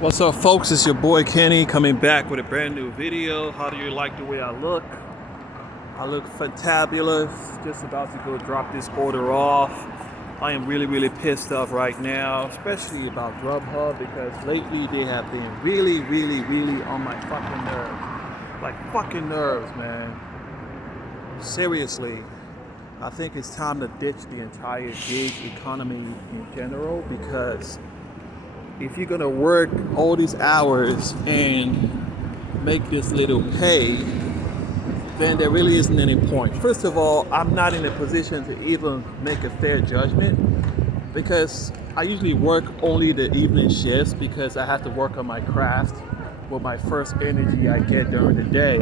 What's up, folks? It's your boy Kenny coming back with a brand new video. How do you like the way I look? I look fantabulous. Just about to go drop this order off. I am really pissed off right now, especially about GrubHub, because lately they have been really on my fucking nerves. Like fucking nerves, man. Seriously. I think it's time to ditch the entire gig economy in general, because if you're gonna work all these hours and make this little pay, then there really isn't any point. First of all, I'm not in a position to even make a fair judgment, because I usually work only the evening shifts because I have to work on my craft with my first energy I get during the day,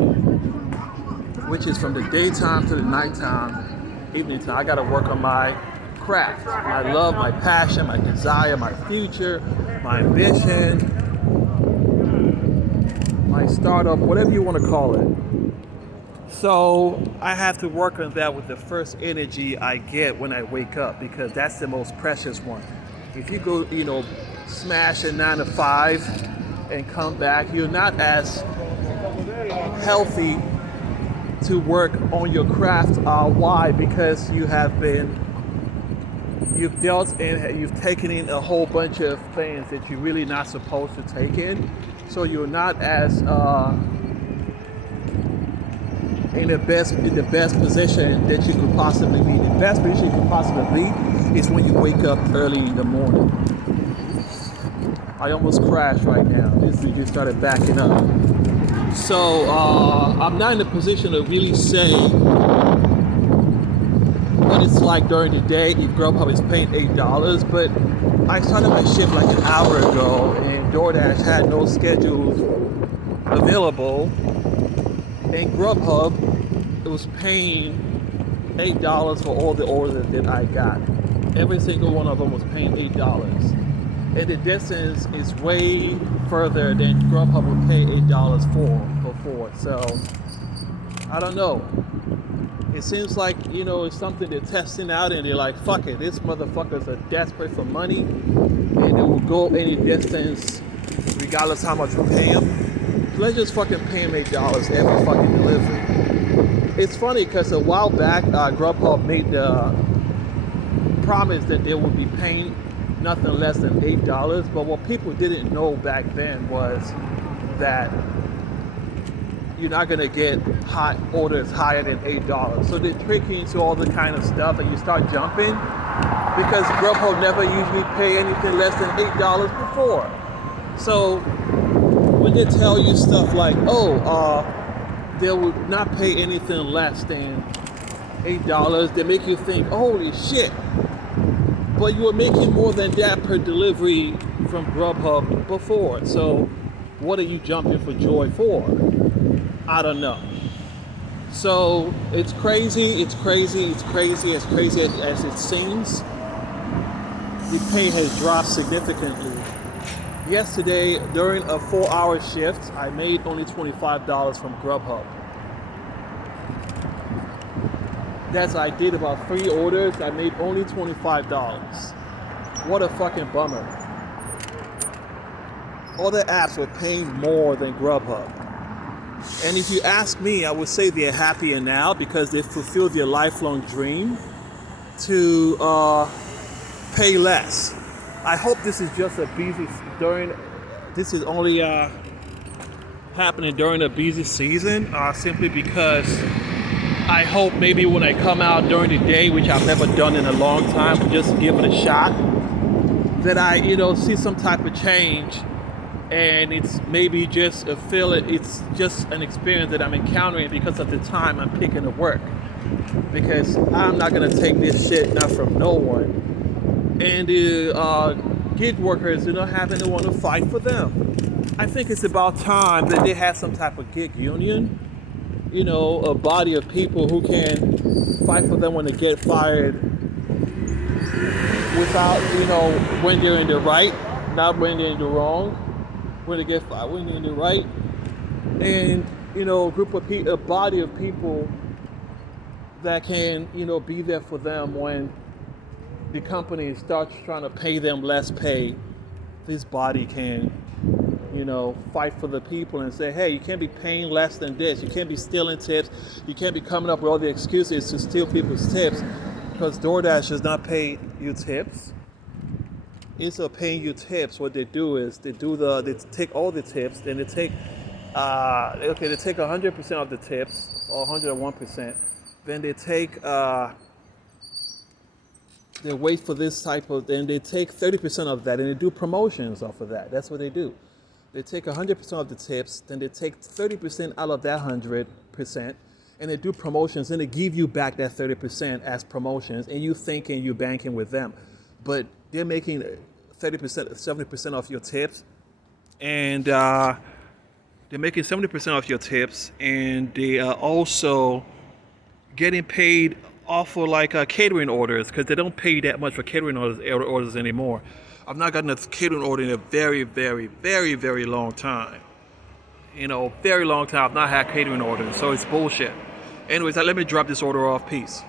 which is from the daytime to the nighttime, evening time. I gotta work on my craft, my love, my passion, my desire, my future, my ambition, my startup, whatever you want to call it. So I have to work on that with the first energy I get when I wake up, because that's the most precious one. If you go, smash a 9 to 5 and come back, you're not as healthy to work on your craft. Why? Because you've dealt in, you've taken in a whole bunch of things that you're really not supposed to take in. So you're not as in the best position that you could possibly be. The best position you could possibly be is when you wake up early in the morning. I almost crashed right now. This just started backing up. So I'm not in a position to really say what it's like during the day if GrubHub is paying $8, but I started my shift like an hour ago, and DoorDash had no schedules available, and GrubHub, it was paying $8 for all the orders that I got. Every single one of them was paying $8, and the distance is way further than GrubHub would pay $8 for before. So I don't know. It seems like, it's something they're testing out, and they're like, fuck it, these motherfuckers are desperate for money, and they will go any distance regardless how much we pay them. Let's just fucking pay them $8 every fucking delivery. It's funny because a while back, GrubHub made the promise that they would be paying nothing less than $8, but what people didn't know back then was that you're not gonna get hot orders higher than $8. So they trick you into all the kind of stuff, and you start jumping, because GrubHub never usually pay anything less than $8 before. So when they tell you stuff like, they will not pay anything less than $8, they make you think, holy shit. But you were making more than that per delivery from GrubHub before. So what are you jumping for joy for? I don't know. So it's crazy as it seems. The pay has dropped significantly. Yesterday, during a 4-hour shift, I made only $25 from GrubHub. I did about 3 orders, I made only $25. What a fucking bummer. Other apps were paying more than GrubHub. And if you ask me, I would say they're happier now because they fulfilled their lifelong dream to pay less. I hope this is just this is only happening during a busy season, simply because I hope maybe when I come out during the day, which I've never done in a long time, but just give it a shot, that I, see some type of change. And it's maybe just it's just an experience that I'm encountering because of the time I'm picking to work. Because I'm not gonna take this shit not from no one. And the gig workers do not have anyone to fight for them. I think it's about time that they have some type of gig union. A body of people who can fight for them when they get fired without, when they're in the right, not when they're in the wrong. When they get fired, when they're in the right, and a body of people that can be there for them when the company starts trying to pay them less pay. This body can fight for the people and say, hey, you can't be paying less than this. You can't be stealing tips. You can't be coming up with all the excuses to steal people's tips, because DoorDash does not pay you tips. Instead of paying you tips, what they do is they take all the tips, then they take 100% of the tips, or 101%. Then they wait for this then they take 30% of that and they do promotions off of that. That's what they do. They take 100% of the tips, then they take 30% out of that 100%, and they do promotions, and they give you back that 30% as promotions, and you thinking you're banking with them. But they're making 30%, 70% of your tips, and they're making 70% of your tips, and they are also getting paid off for catering orders, because they don't pay that much for catering orders anymore. I've not gotten a catering order in a very, very, very, very long time. Very long time. I've not had catering orders, so it's bullshit. Anyways, let me drop this order off. Peace.